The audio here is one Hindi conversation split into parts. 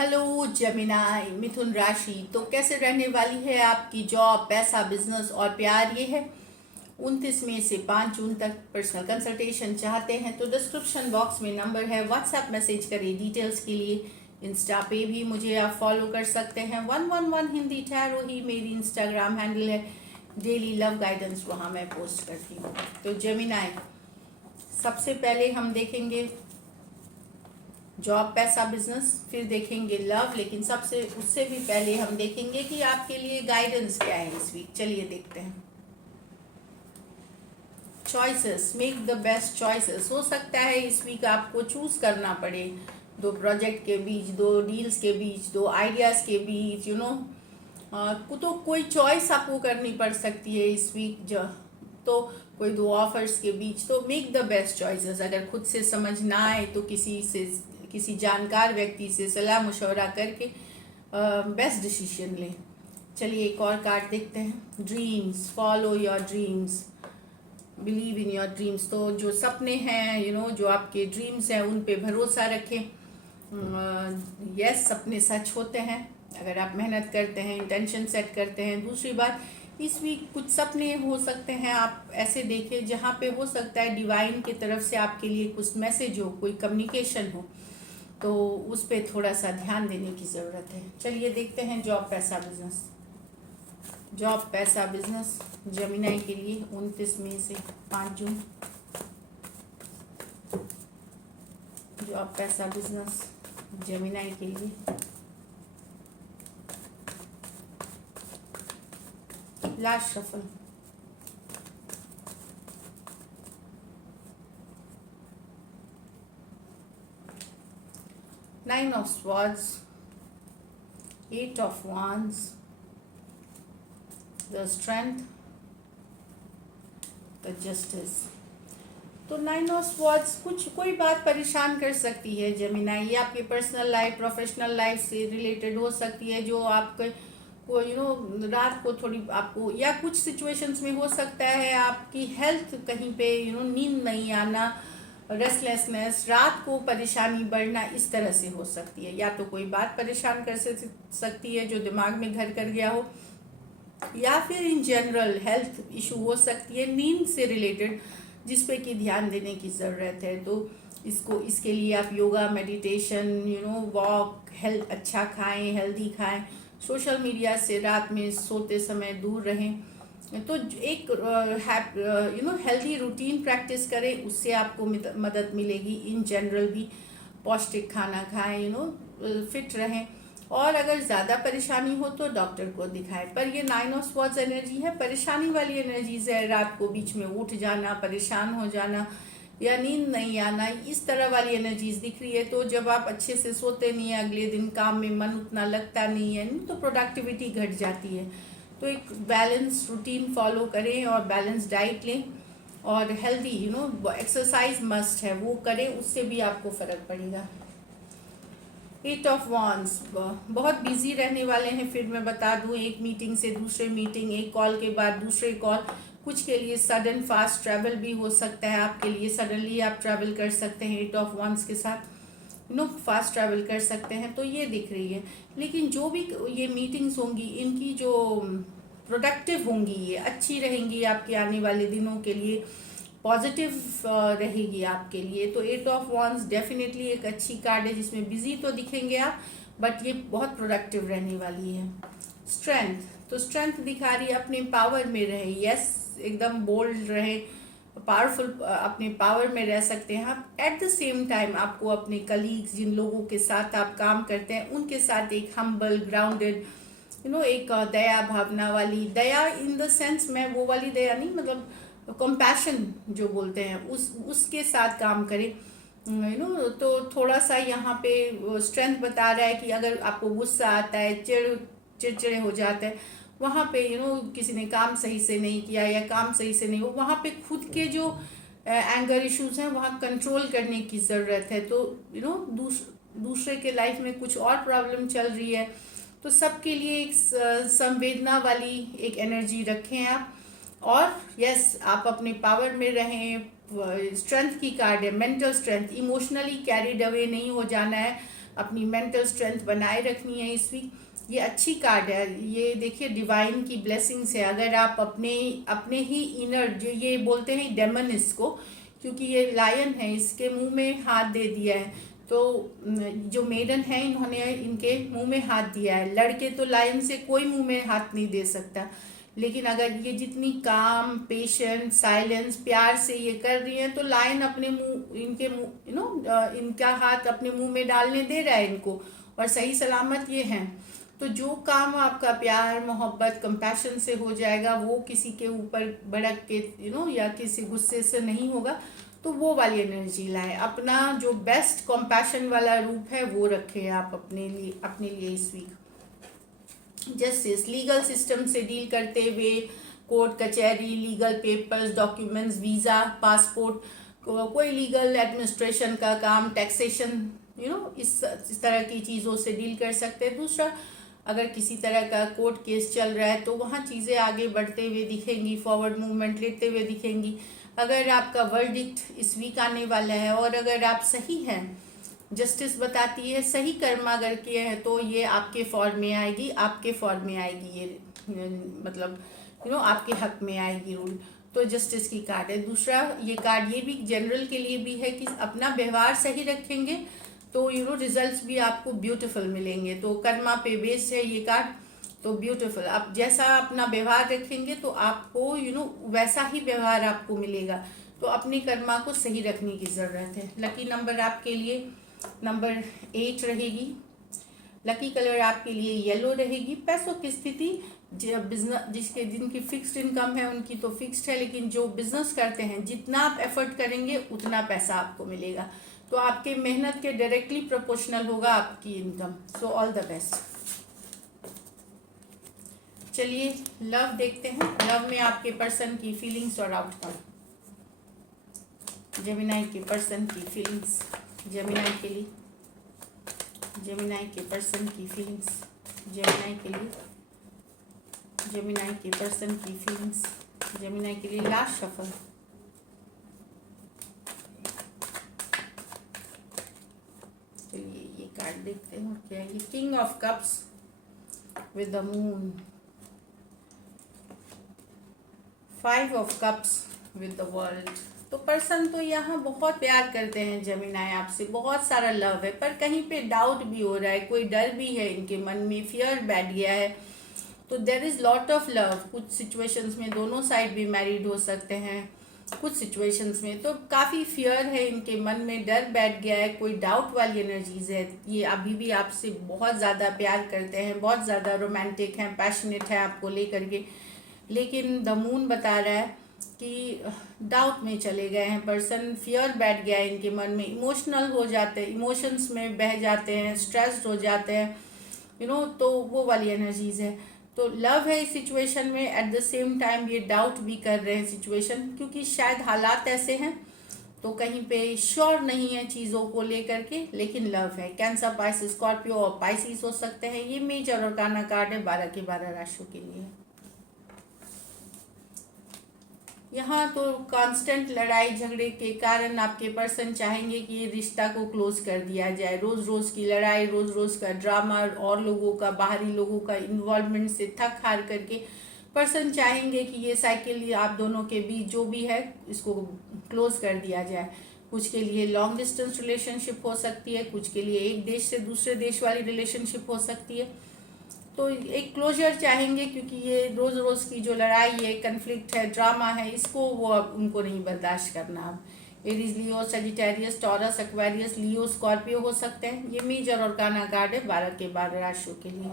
हेलो जेमिनाई मिथुन राशि। तो कैसे रहने वाली है आपकी जॉब, पैसा, बिजनेस और प्यार? ये है 29 मई से 5 जून तक। पर्सनल कंसल्टेशन चाहते हैं तो डिस्क्रिप्शन बॉक्स में नंबर है, व्हाट्सएप मैसेज करिए डिटेल्स के लिए। इंस्टा पे भी मुझे आप फॉलो कर सकते हैं, 111 हिंदी टैरो ही मेरी इंस्टाग्राम हैंडल है। डेली लव गाइडेंस वहाँ मैं पोस्ट करती हूँ। तो जेमिनाई, सबसे पहले हम देखेंगे जॉब, पैसा, बिजनेस, फिर देखेंगे लव, लेकिन सबसे उससे भी पहले हम देखेंगे कि आपके लिए गाइडेंस क्या है इस वीक। चलिए देखते हैं। Choices, make the best choices. हो सकता है इस वीक आपको चूज करना पड़े, दो प्रोजेक्ट के बीच, दो डील्स के बीच, दो आइडियाज के बीच, तो कोई चॉइस आपको करनी पड़ सकती है इस वीक। जो तो कोई दो ऑफर्स के बीच, तो मेक द बेस्ट चॉइसेस। अगर खुद से समझ ना आए तो किसी जानकार व्यक्ति से सलाह मशवरा करके बेस्ट डिसीजन लें। चलिए एक और कार्ड देखते हैं। Dreams, follow your dreams, believe in your dreams. तो जो सपने हैं, जो आपके ड्रीम्स हैं उन पे भरोसा रखें। यस, सपने सच होते हैं अगर आप मेहनत करते हैं, इंटेंशन सेट करते हैं। दूसरी बात, इस वीक कुछ सपने हो सकते हैं आप ऐसे देखें जहाँ पे हो सकता है डिवाइन की तरफ से आपके लिए कुछ मैसेज हो, कोई कम्युनिकेशन हो, तो उस पर थोड़ा सा ध्यान देने की ज़रूरत है। चलिए देखते हैं जॉब, पैसा, बिजनेस। जॉब, पैसा, बिजनेस जेमिनाई के लिए 29 मई से 5 जून। जॉब, पैसा, बिजनेस जेमिनाई के लिए। Last shuffle. Nine of swords, 8 of wands, the strength, the justice. तो 9 ऑफ स्वॉर्ड्स कोई बात परेशान कर सकती है जेमिनाई। ये आपकी पर्सनल लाइफ, प्रोफेशनल लाइफ से रिलेटेड हो सकती है, जो आपके को रात को थोड़ी आपको, या कुछ सिचुएशंस में हो सकता है आपकी हेल्थ कहीं पे नींद नहीं आना, रेस्टलेसनेस, रात को परेशानी बढ़ना, इस तरह से हो सकती है। या तो कोई बात परेशान कर सकती है जो दिमाग में घर कर गया हो, या फिर इन जनरल हेल्थ इशू हो सकती है नींद से रिलेटेड, जिस पे कि ध्यान देने की ज़रूरत है। तो इसके लिए आप योगा, मेडिटेशन, वॉक, हेल्थ, अच्छा खाएं, हेल्दी खाएं, सोशल मीडिया से रात में सोते समय दूर रहें। तो एक हेल्दी रूटीन प्रैक्टिस करें, उससे आपको मदद मिलेगी। इन जनरल भी पौष्टिक खाना खाएं, फिट रहें। और अगर ज़्यादा परेशानी हो तो डॉक्टर को दिखाएं। पर ये 9 ऑफ स्वॉर्ड्स एनर्जी है, परेशानी वाली एनर्जीज है। रात को बीच में उठ जाना, परेशान हो जाना, या नींद नहीं आना, इस तरह वाली एनर्जीज दिख रही है। तो जब आप अच्छे से सोते नहीं है, अगले दिन काम में मन उतना लगता नहीं है, तो प्रोडक्टिविटी घट जाती है। तो एक बैलेंस रूटीन फॉलो करें और बैलेंस डाइट लें, और हेल्दी एक्सरसाइज मस्ट है, वो करें, उससे भी आपको फ़र्क पड़ेगा। 8 ऑफ wands, बहुत बिजी रहने वाले हैं। फिर मैं बता दूं, एक मीटिंग से दूसरे मीटिंग, एक कॉल के बाद दूसरे कॉल, कुछ के लिए सडन फास्ट ट्रैवल भी हो सकता है आपके लिए। सडनली आप ट्रैवल कर सकते हैं 8 ऑफ wands के साथ, फास्ट ट्रैवल कर सकते हैं। तो ये दिख रही है। लेकिन जो भी ये मीटिंग्स होंगी, इनकी जो प्रोडक्टिव होंगी, ये अच्छी रहेंगी आपके आने वाले दिनों के लिए, पॉजिटिव रहेगी आपके लिए। तो 8 ऑफ wands डेफिनेटली एक अच्छी कार्ड है, जिसमें बिजी तो दिखेंगे आप, बट ये बहुत प्रोडक्टिव रहने वाली है। स्ट्रेंथ, तो स्ट्रेंथ दिखा रही है अपने पावर में रहे। यस, एकदम बोल्ड रहे, पावरफुल, अपने पावर में रह सकते हैं आप। एट द सेम टाइम आपको अपने कलीग्स, जिन लोगों के साथ आप काम करते हैं, उनके साथ एक हम्बल, ग्राउंडेड, एक दया भावना वाली, दया इन द सेंस, मैं वो वाली दया नहीं, मतलब कंपैशन जो बोलते हैं, उसके साथ काम करें। तो थोड़ा सा यहाँ पे स्ट्रेंथ बता रहा है कि अगर आपको गुस्सा आता है, चिड़चिड़े हो जाते हैं, वहाँ पे किसी ने काम सही से नहीं किया या काम सही से नहीं हो, वहाँ पे खुद के जो एंगर इश्यूज हैं वहाँ कंट्रोल करने की ज़रूरत है। तो दूसरे के लाइफ में कुछ और प्रॉब्लम चल रही है, तो सबके लिए एक संवेदना वाली एक एनर्जी रखें आप। और यस, आप अपने पावर में रहें। स्ट्रेंथ की कार्ड है, mental strength, emotionally carried away नहीं हो जाना है। अपनी मेंटल स्ट्रेंथ बनाए रखनी है इस वीक। ये अच्छी कार्ड है, ये देखिए डिवाइन की ब्लेसिंग्स है। अगर आप अपने अपने ही इनर, जो ये बोलते हैं डेमन इसको, क्योंकि ये लायन है, इसके मुंह में हाथ दे दिया है, तो जो मेडन है इन्होंने इनके मुंह में हाथ दिया है। लड़के तो लायन से कोई मुंह में हाथ नहीं दे सकता, लेकिन अगर ये जितनी काम, पेशेंस, साइलेंस, प्यार से ये कर रही हैं, तो लायन अपने मुंह, इनके मुंह इनका हाथ अपने मुंह में डालने दे रहा है इनको, और सही सलामत ये हैं। तो जो काम आपका प्यार, मोहब्बत, कंपैशन से हो जाएगा, वो किसी के ऊपर भड़क के या किसी गुस्से से नहीं होगा, तो वो वाली एनर्जी लाए। अपना जो बेस्ट कंपैशन वाला रूप है वो रखें आप अपने लिए इस वीक। जस्टिस, लीगल सिस्टम से डील करते हुए, कोर्ट कचहरी, legal papers, documents, visa, passport, कोई लीगल एडमिनिस्ट्रेशन का काम, टैक्सेशन, इस तरह की चीज़ों से डील कर सकते हैं। दूसरा, अगर किसी तरह का कोर्ट केस चल रहा है तो वहाँ चीज़ें आगे बढ़ते हुए दिखेंगी, फॉरवर्ड मूवमेंट लेते हुए दिखेंगी। अगर आपका वर्डिक्ट इस वीक आने वाला है, और अगर आप सही हैं, जस्टिस बताती है सही कर्म अगर किए हैं तो ये आपके फॉर्म में आएगी, आपके फॉर्म में आएगी, ये मतलब आपके हक में आएगी रूल। तो जस्टिस की कार्ड है। दूसरा, ये कार्ड ये भी जनरल के लिए भी है कि अपना व्यवहार सही रखेंगे तो रिजल्ट्स भी आपको ब्यूटीफुल मिलेंगे। तो कर्मा पे बेस है ये कार्ड, तो ब्यूटीफुल, आप जैसा अपना व्यवहार रखेंगे तो आपको वैसा ही व्यवहार आपको मिलेगा। तो अपनी कर्मा को सही रखने की ज़रूरत है। लकी नंबर आपके लिए नंबर 8 रहेगी। लकी कलर आपके लिए येलो रहेगी। पैसों की स्थिति, बिजनेस जिनकी फिक्स्ड इनकम है उनकी तो फिक्स्ड है, लेकिन जो बिजनेस करते हैं, जितना आप एफर्ट करेंगे उतना पैसा आपको मिलेगा। तो आपके मेहनत के डायरेक्टली प्रोपोर्शनल होगा आपकी income. So all the best. चलिए लव देखते हैं। लव में आपके पर्सन की फीलिंग्स और आउटकम। जेमिनाई के पर्सन की फीलिंग्स, जेमिनाई के लिए, जेमिनाई के पर्सन की फीलिंग्स, जेमिनाई के लिए, जेमिनाई के पर्सन की फीलिंग्स, जेमिनाई के लिए। Last shuffle. चलिए ये कार्ड देखते हैं क्या है। ये king of cups with the moon, 5 of cups with the world. तो पर्सन तो यहाँ बहुत प्यार करते हैं जेमिनाई आपसे, बहुत सारा लव है, पर कहीं पे डाउट भी हो रहा है, कोई डर भी है इनके मन में, फियर बैठ गया है। तो there is lot of love. कुछ सिचुएशंस में दोनों साइड भी मैरिड हो सकते हैं, कुछ सिचुएशंस में तो काफ़ी फियर है इनके मन में, डर बैठ गया है, कोई डाउट वाली एनर्जीज है। ये अभी भी आपसे बहुत ज़्यादा प्यार करते हैं, बहुत ज़्यादा रोमांटिक हैं, पैशनेट है आपको लेकर के, लेकिन द मून बता रहा है कि डाउट में चले गए हैं पर्सन, फियर बैठ गया है इनके मन में, इमोशनल हो जाते हैं, इमोशंस में बह जाते हैं, स्ट्रेस्ड हो जाते हैं, तो वो वाली एनर्जीज है। तो लव है इस सिचुएशन में, एट द सेम टाइम ये डाउट भी कर रहे हैं सिचुएशन, क्योंकि शायद हालात ऐसे हैं, तो कहीं पे श्योर नहीं है चीज़ों को लेकर के, लेकिन लव है। कैंसर, पाइसिस, स्कॉर्पियो और पाइसिस हो सकते हैं। ये मेजर और काना कार्ड है 12 के 12 राशियों के लिए। यहाँ तो कांस्टेंट लड़ाई झगड़े के कारण आपके पर्सन चाहेंगे कि ये रिश्ता को क्लोज कर दिया जाए। रोज रोज की लड़ाई, रोज रोज का ड्रामा और लोगों का, बाहरी लोगों का इन्वॉल्वमेंट से थक हार करके पर्सन चाहेंगे कि ये साइकिल आप दोनों के बीच जो भी है इसको क्लोज कर दिया जाए। कुछ के लिए लॉन्ग डिस्टेंस रिलेशनशिप हो सकती है, कुछ के लिए एक देश से दूसरे देश वाली रिलेशनशिप हो सकती है। तो एक क्लोजर चाहेंगे, क्योंकि ये रोज रोज की जो लड़ाई है, कन्फ्लिक्ट है, ड्रामा है, इसको वो अब उनको नहीं बर्दाश्त करना। अब एरीज, लियो, सेजिटेरियस, टॉरस, एक्वेरियस, लियो, स्कॉर्पियो हो सकते हैं। ये मेजर और काना कार्ड है 12 के 12 राशियों के लिए।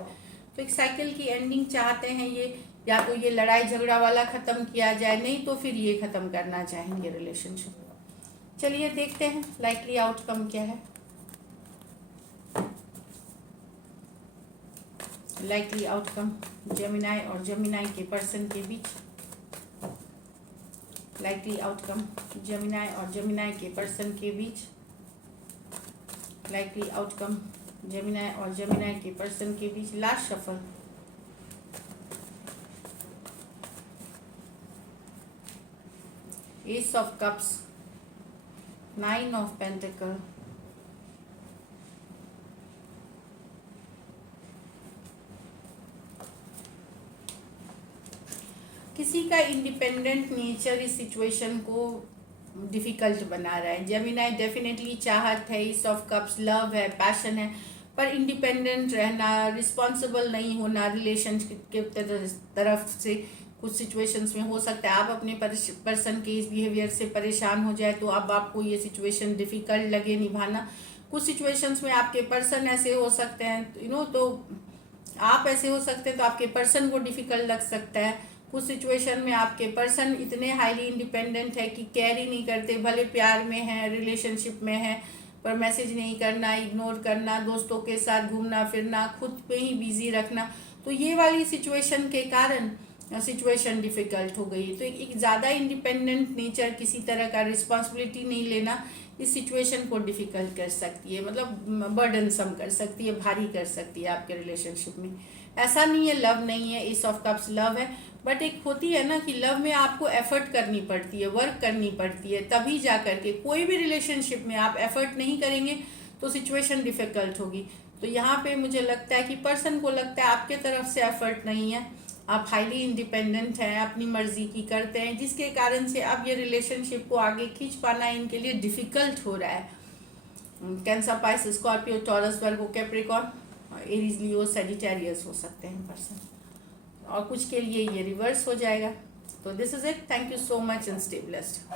तो एक साइकिल की एंडिंग चाहते हैं ये, या तो ये लड़ाई झगड़ा वाला खत्म किया जाए, नहीं तो फिर ये खत्म करना चाहेंगे रिलेशनशिप। चलिए देखते हैं लाइकली आउटकम क्या है। लाइकली आउटकम जेमिनाई और जेमिनाई के पर्सन के बीच। लाइकली आउटकम जेमिनाई और जेमिनाई के पर्सन के बीच। लाइकली आउटकम जेमिनाई और जेमिनाई के पर्सन के बीच। Last shuffle. Ace of cups, 9 of pentacle, किसी का इंडिपेंडेंट नेचर इस सिचुएशन को डिफिकल्ट बना रहा है। जेमिनाई डेफिनेटली चाहत है, इस ऑफ कप्स लव है, पैशन है, पर इंडिपेंडेंट रहना, रिस्पॉन्सिबल नहीं होना रिलेशनशिप के तरफ से कुछ सिचुएशंस में हो सकता है। आप अपने पर्सन के इस बिहेवियर से परेशान हो जाए तो अब आपको ये सिचुएशन डिफिकल्ट लगे निभाना। कुछ सिचुएशंस में आपके पर्सन ऐसे हो सकते हैं तो आप ऐसे हो सकते हैं तो आपके पर्सन को डिफिकल्ट लग सकता है। कुछ सिचुएशन में आपके पर्सन इतने हाईली इंडिपेंडेंट है कि केयर ही नहीं करते, भले प्यार में है, रिलेशनशिप में है, पर मैसेज नहीं करना, इग्नोर करना, दोस्तों के साथ घूमना फिरना, खुद पे ही बिजी रखना। तो ये वाली सिचुएशन के कारण सिचुएशन डिफिकल्ट हो गई। तो एक ज़्यादा इंडिपेंडेंट नेचर, किसी तरह का रिस्पॉन्सिबिलिटी नहीं लेना, इस सिचुएशन को डिफिकल्ट कर सकती है, मतलब बर्डनसम कर सकती है, भारी कर सकती है आपके रिलेशनशिप में। ऐसा नहीं है लव नहीं है, इस ऑफ कप्स लव है, बट एक होती है ना कि लव में आपको एफर्ट करनी पड़ती है, वर्क करनी पड़ती है, तभी जा करके। कोई भी रिलेशनशिप में आप एफर्ट नहीं करेंगे तो सिचुएशन डिफिकल्ट होगी। तो यहाँ पे मुझे लगता है कि पर्सन को लगता है आपके तरफ से एफर्ट नहीं है, आप हाईली इंडिपेंडेंट हैं, अपनी मर्जी की करते हैं, जिसके कारण से अब ये रिलेशनशिप को आगे खींच पाना इनके लिए डिफिकल्ट हो रहा है। कैंसर, पाइसेस, स्कॉर्पियो, टॉरस, वर्गो, कैप्रिकॉर्न, एरीज, लियो, सैजिटेरियस हो सकते हैं पर्सन, और कुछ के लिए ये रिवर्स हो जाएगा। तो this is it, thank you so much and stay blessed.